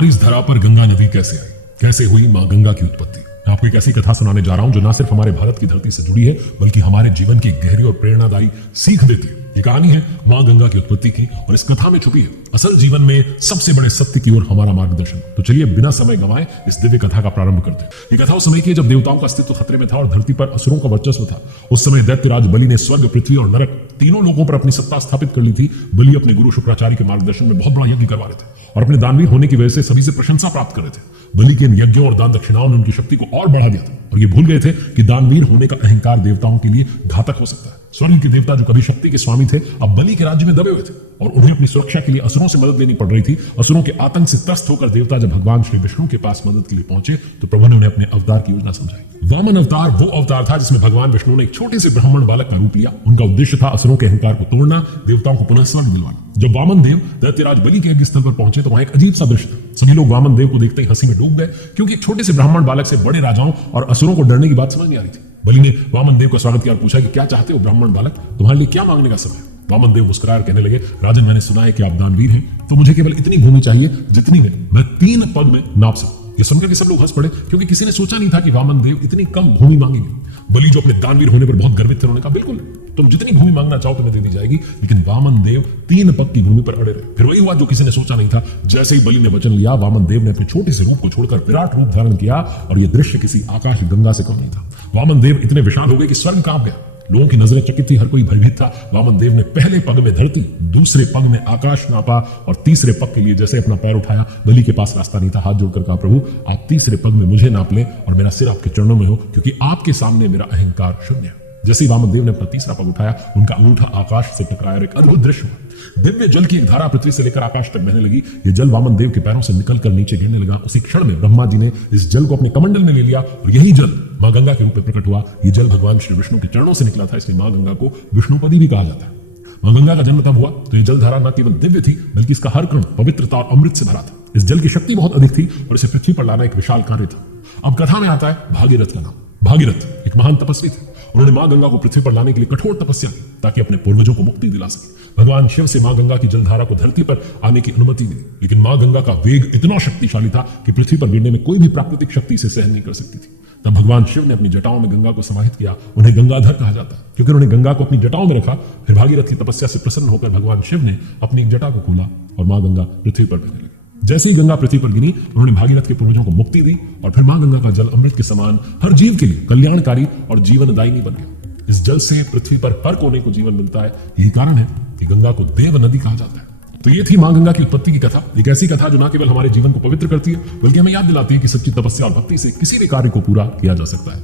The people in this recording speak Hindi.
हमारी इस धरा पर गंगा नदी कैसे आई, कैसे हुई मां गंगा की उत्पत्ति। मैं आपको एक ऐसी कथा सुनाने जा रहा हूं जो ना सिर्फ हमारे भारत की धरती से जुड़ी है बल्कि हमारे जीवन की गहरी और प्रेरणादायी सीख देती है। ये कहानी है मां गंगा की उत्पत्ति की और इस कथा में छुपी है असल जीवन में सबसे बड़े सत्य की ओर हमारा मार्गदर्शन। तो चलिए बिना समय गंवाए इस दिव्य कथा का प्रारंभ करते हैं। ये कथा उस समय की जब देवताओं का अस्तित्व खतरे में था और धरती पर असुरों का वर्चस्व था। उस समय दैत्यराज बलि ने स्वर्ग, पृथ्वी और नरक तीनों लोगों पर अपनी सत्ता स्थापित कर ली थी। बलि अपने गुरु शुक्राचार्य के मार्गदर्शन में बहुत बड़ा यज्ञ करवा रहे थे और अपने दानवीर होने की वजह से सभी से प्रशंसा प्राप्त कर रहे थे। बलि के इन यज्ञों और दान दक्षिणाओं ने उनकी शक्ति को और बढ़ा दिया था और ये भूल गए थे कि दानवीर होने का अहंकार देवताओं के लिए घातक हो सकता है। स्वर्ग के देवता जो कभी शक्ति के स्वामी थे अब बलि के राज्य में दबे हुए थे और उन्हें अपनी सुरक्षा के लिए असुरों से मदद लेनी पड़ रही थी। असुरों के आतंक से त्रस्त होकर देवता जब भगवान श्री विष्णु के पास मदद के लिए पहुंचे तो प्रभु ने उन्हें अपने अवतार की योजना समझाई। वामन अवतार वो अवतार था जिसमें भगवान विष्णु ने एक छोटे से ब्राह्मण बालक का रूप लिया। उनका उद्देश्य था असुरों के अहंकार को तोड़ना, देवताओं को पुनः स्वर्ग दिलवाना। जब वामन देव दैत्यराज बलि के यज्ञ स्थल पर पहुंचे तो वहां एक अजीब सा दृश्य था। सभी लोग वामन देव को देखते ही हंसी में डूब गए क्योंकि एक छोटे से ब्राह्मण बालक से बड़े राजाओं और असुरों को डरने की बात समझ नहीं आ रही थी। बलि ने वामन देव का स्वागत किया और पूछा कि क्या चाहते हो ब्राह्मण बालक, तुम्हारे लिए क्या मांगने का समय। वामन देव मुस्कुराए और कहने लगे, राजन मैंने सुना है कि आप दानवीर हैं तो मुझे केवल इतनी भूमि चाहिए जितनी में मैं 3 पग में नाप सकूं। ये सुनकर के सब लोग हंस पड़े क्योंकि किसी ने सोचा नहीं था कि वामन देव इतनी कम भूमि मांगेंगे। बलि जो अपने दानवीर होने पर बहुत गर्वित थे उन्होंने कहा, बिल्कुल तुम जितनी भूमि मांगना चाहो तुम्हें दे दी जाएगी। लेकिन वामन देव 3 पग की भूमि पर अड़े रहे। फिर वही हुआ जो किसी ने सोचा नहीं था। जैसे ही बलि ने वचन लिया वामन देव ने अपने छोटे से रूप को छोड़कर विराट रूप धारण किया और यह दृश्य किसी आकाश गंगा से कम नहीं था। वामन देव इतने विशाल हो गए कि स्वर्ग कांप गया। लोगों की नजरें चकित थी, हर कोई भयभीत था। वामन देव ने पहले पग में धरती, दूसरे पग में आकाश नापा और तीसरे पग के लिए जैसे अपना पैर उठाया बलि के पास रास्ता नहीं था। हाथ जोड़कर कहा, प्रभु आप तीसरे पग में मुझे नाप लें और मेरा सिर आपके चरणों में हो क्योंकि आपके सामने मेरा अहंकार शून्य है। जैसे ही वामन देव ने अपना तीसरा पग उठाया उनका अंगूठा आकाश से टकराया और एक अद्भुत दृश्य हुआ। दिव्य जल की एक धारा पृथ्वी से लेकर आकाश तक बहने लगी। ये जल वामन देव के पैरों से निकलकर नीचे गिरने लगा। उसी क्षण में ब्रह्मा जी ने इस जल को अपने कमंडल में ले लिया और यही जल मां गंगा के रूप में प्रकट हुआ। ये जल भगवान श्री विष्णु के चरणों से निकला था, इसलिए मां गंगा को विष्णुपदी भी कहा जाता है। मां गंगा का जन्म तब हुआ तो ये जलधारा न केवल दिव्य थी बल्कि इसका हर कण पवित्रता और अमृत से भरा था। इस जल की शक्ति बहुत अधिक थी और इसे पृथ्वी पर लाना एक विशाल कार्य था। अब कथा में आता है भागीरथ का नाम। भागीरथ एक महान तपस्वी थे। उन्होंने मां गंगा को पृथ्वी पर लाने के लिए कठोर तपस्या की ताकि अपने पूर्वजों को मुक्ति दिला सके। भगवान शिव से मां गंगा की जलधारा को धरती पर आने की अनुमति मिली, लेकिन मां गंगा का वेग इतना शक्तिशाली था कि पृथ्वी पर गिरने में कोई भी प्राकृतिक शक्ति से सहन नहीं कर सकती थी। तब भगवान शिव ने अपनी जटाओं में गंगा को समाहित किया। उन्हें गंगाधर कहा जाता है क्योंकि उन्होंने गंगा को अपनी जटाओं में रखा। फिर भागीरथ की तपस्या से प्रसन्न होकर भगवान शिव ने अपनी एक जटा को खोला और मां गंगा पृथ्वी पर बहने लगी। जैसे ही गंगा पृथ्वी पर गिरी उन्होंने भागीरथ के पूर्वजों को मुक्ति दी और फिर मां गंगा का जल अमृत के समान हर जीव के लिए कल्याणकारी और जीवनदायिनी बन गया। इस जल से पृथ्वी पर हर कोने को जीवन मिलता है। यही कारण है कि गंगा को देव नदी कहा जाता है। तो ये थी मां गंगा की उत्पत्ति की कथा। एक ऐसी कथा जो न केवल हमारे जीवन को पवित्र करती है बल्कि हमें याद दिलाती है कि सच्ची तपस्या और भक्ति से किसी भी कार्य को पूरा किया जा सकता है।